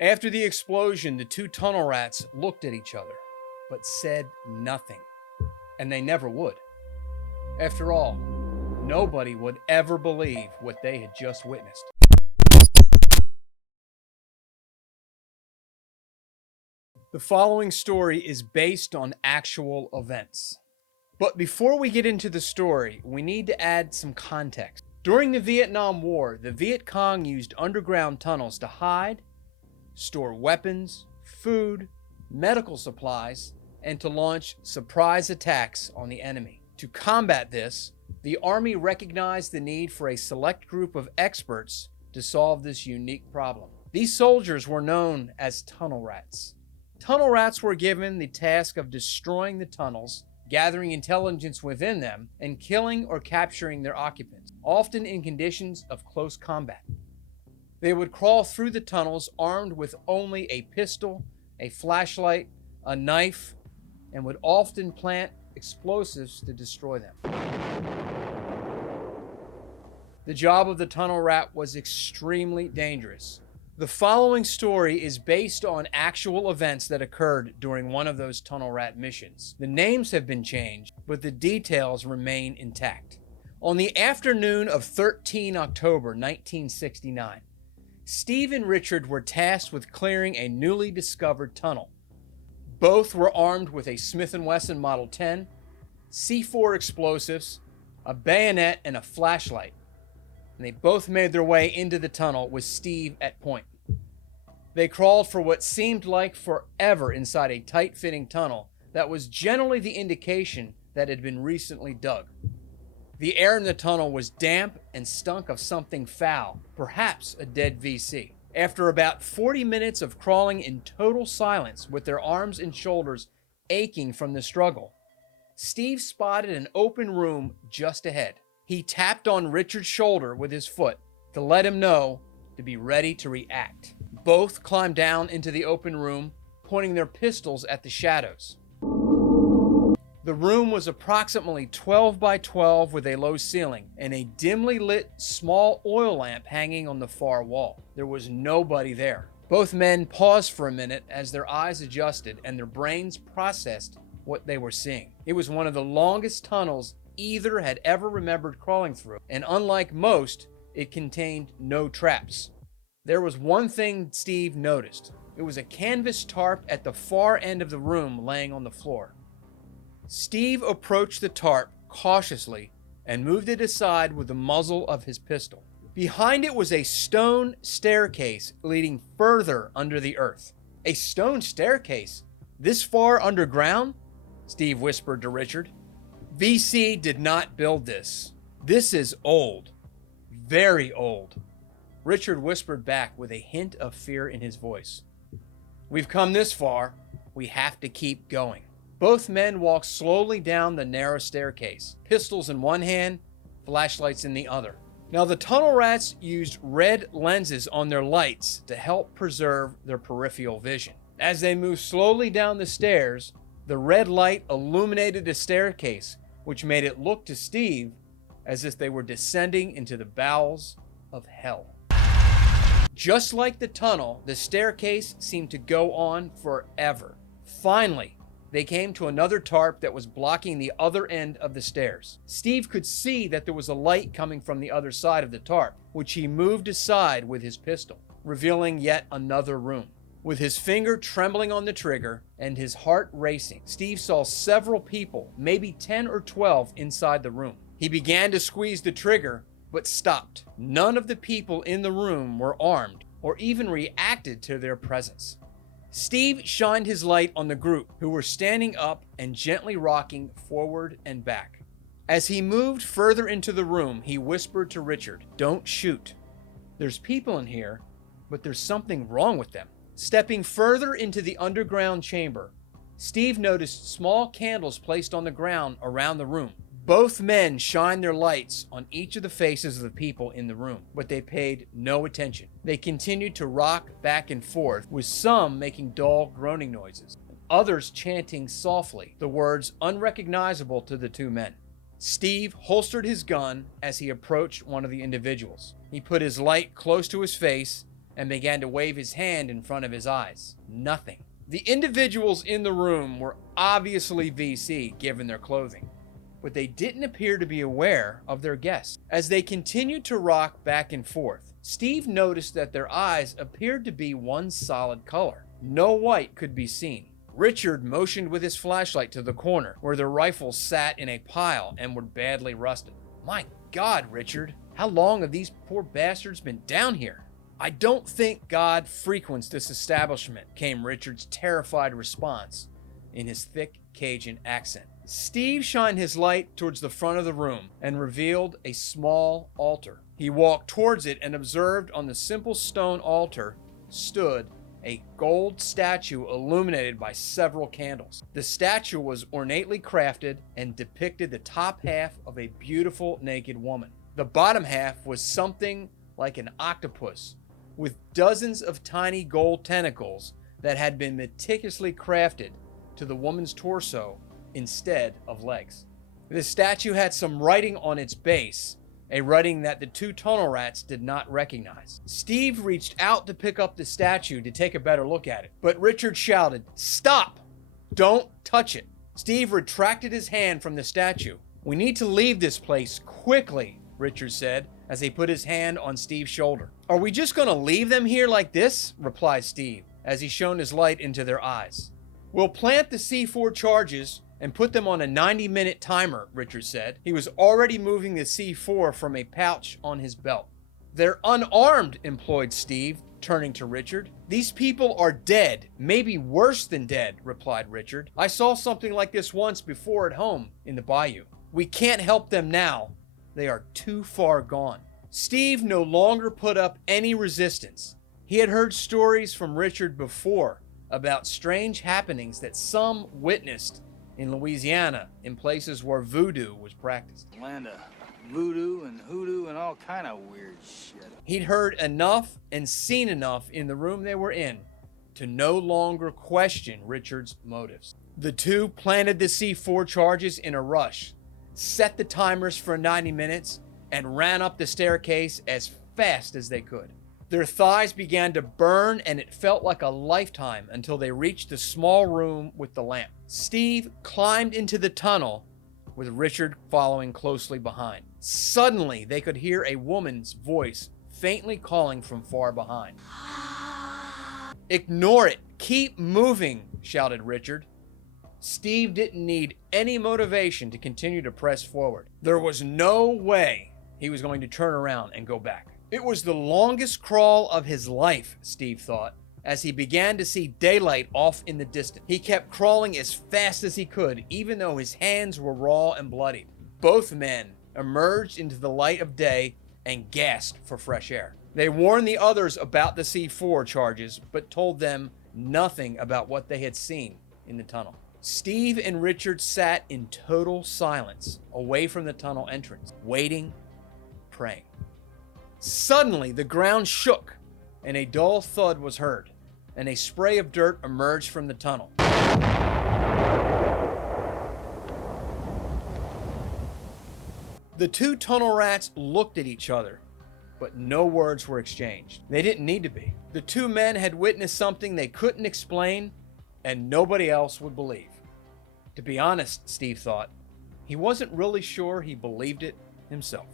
After the explosion, the two tunnel rats looked at each other, but said nothing. And they never would. After all, nobody would ever believe what they had just witnessed. The following story is based on actual events. But before we get into the story, we need to add some context. During the Vietnam War, the Viet Cong used underground tunnels to hide, store weapons, food, medical supplies, and to launch surprise attacks on the enemy. To combat this, the Army recognized the need for a select group of experts to solve this unique problem. These soldiers were known as tunnel rats. Tunnel rats were given the task of destroying the tunnels, gathering intelligence within them, and killing or capturing their occupants, often in conditions of close combat. They would crawl through the tunnels armed with only a pistol, a flashlight, a knife, and would often plant explosives to destroy them. The job of the tunnel rat was extremely dangerous. The following story is based on actual events that occurred during one of those tunnel rat missions. The names have been changed, but the details remain intact. On the afternoon of 13 October 1969, Steve and Richard were tasked with clearing a newly discovered tunnel. Both were armed with a Smith & Wesson Model 10, C4 explosives, a bayonet, and a flashlight. And they both made their way into the tunnel with Steve at point. They crawled for what seemed like forever inside a tight-fitting tunnel that was generally the indication that it had been recently dug. The air in the tunnel was damp and stunk of something foul, perhaps a dead VC. After about 40 minutes of crawling in total silence with their arms and shoulders aching from the struggle, Steve spotted an open room just ahead. He tapped on Richard's shoulder with his foot to let him know to be ready to react. Both climbed down into the open room, pointing their pistols at the shadows. The room was approximately 12 by 12 with a low ceiling and a dimly lit small oil lamp hanging on the far wall. There was nobody there. Both men paused for a minute as their eyes adjusted and their brains processed what they were seeing. It was one of the longest tunnels either had ever remembered crawling through, and unlike most, it contained no traps. There was one thing Steve noticed. It was a canvas tarp at the far end of the room laying on the floor. Steve approached the tarp cautiously and moved it aside with the muzzle of his pistol. Behind it was a stone staircase leading further under the earth. A stone staircase? This far underground? Steve whispered to Richard. VC did not build this. This is old. Very old. Richard whispered back with a hint of fear in his voice. We've come this far. We have to keep going. Both men walked slowly down the narrow staircase, pistols in one hand, flashlights in the other. Now, the tunnel rats used red lenses on their lights to help preserve their peripheral vision. As they moved slowly down the stairs, the red light illuminated the staircase, which made it look to Steve as if they were descending into the bowels of hell. Just like the tunnel, the staircase seemed to go on forever. Finally, they came to another tarp that was blocking the other end of the stairs. Steve could see that there was a light coming from the other side of the tarp, which he moved aside with his pistol, revealing yet another room. With his finger trembling on the trigger and his heart racing, Steve saw several people, maybe 10 or 12, inside the room. He began to squeeze the trigger, but stopped. None of the people in the room were armed or even reacted to their presence. Steve shined his light on the group, who were standing up and gently rocking forward and back. As he moved further into the room, he whispered to Richard, "Don't shoot. There's people in here, but there's something wrong with them." Stepping further into the underground chamber, Steve noticed small candles placed on the ground around the room. Both men shined their lights on each of the faces of the people in the room, but they paid no attention. They continued to rock back and forth, with some making dull groaning noises, and others chanting softly, the words unrecognizable to the two men. Steve holstered his gun as he approached one of the individuals. He put his light close to his face and began to wave his hand in front of his eyes. Nothing. The individuals in the room were obviously VC given their clothing, but they didn't appear to be aware of their guests. As they continued to rock back and forth, Steve noticed that their eyes appeared to be one solid color. No white could be seen. Richard motioned with his flashlight to the corner where their rifles sat in a pile and were badly rusted. My God, Richard, how long have these poor bastards been down here? I don't think God frequents this establishment, came Richard's terrified response in his thick Cajun accent. Steve shined his light towards the front of the room and revealed a small altar. He walked towards it and observed on the simple stone altar stood a gold statue illuminated by several candles. The statue was ornately crafted and depicted the top half of a beautiful naked woman. The bottom half was something like an octopus with dozens of tiny gold tentacles that had been meticulously crafted to the woman's torso instead of legs. The statue had some writing on its base, a writing that the two tunnel rats did not recognize. Steve reached out to pick up the statue to take a better look at it, but Richard shouted, "Stop! Don't touch it!" Steve retracted his hand from the statue. "We need to leave this place quickly," Richard said as he put his hand on Steve's shoulder. "Are we just going to leave them here like this?" replied Steve as he shone his light into their eyes. "We'll plant the C4 charges and put them on a 90-minute timer," Richard said. He was already moving the C4 from a pouch on his belt. "They're unarmed," implored Steve, turning to Richard. "These people are dead, maybe worse than dead," replied Richard. "I saw something like this once before at home in the bayou. We can't help them now. They are too far gone." Steve no longer put up any resistance. He had heard stories from Richard before about strange happenings that some witnessed in Louisiana, in places where voodoo was practiced. Land of voodoo and hoodoo and all kind of weird shit. He'd heard enough and seen enough in the room they were in to no longer question Richard's motives. The two planted the C4 charges in a rush, set the timers for 90 minutes, and ran up the staircase as fast as they could. Their thighs began to burn, and it felt like a lifetime until they reached the small room with the lamp. Steve climbed into the tunnel, with Richard following closely behind. Suddenly, they could hear a woman's voice faintly calling from far behind. "Ignore it! Keep moving!" shouted Richard. Steve didn't need any motivation to continue to press forward. There was no way he was going to turn around and go back. It was the longest crawl of his life, Steve thought, as he began to see daylight off in the distance. He kept crawling as fast as he could, even though his hands were raw and bloody. Both men emerged into the light of day and gasped for fresh air. They warned the others about the C4 charges, but told them nothing about what they had seen in the tunnel. Steve and Richard sat in total silence, away from the tunnel entrance, waiting, praying. Suddenly, the ground shook, and a dull thud was heard, and a spray of dirt emerged from the tunnel. The two tunnel rats looked at each other, but no words were exchanged. They didn't need to be. The two men had witnessed something they couldn't explain, and nobody else would believe. To be honest, Steve thought, he wasn't really sure he believed it himself.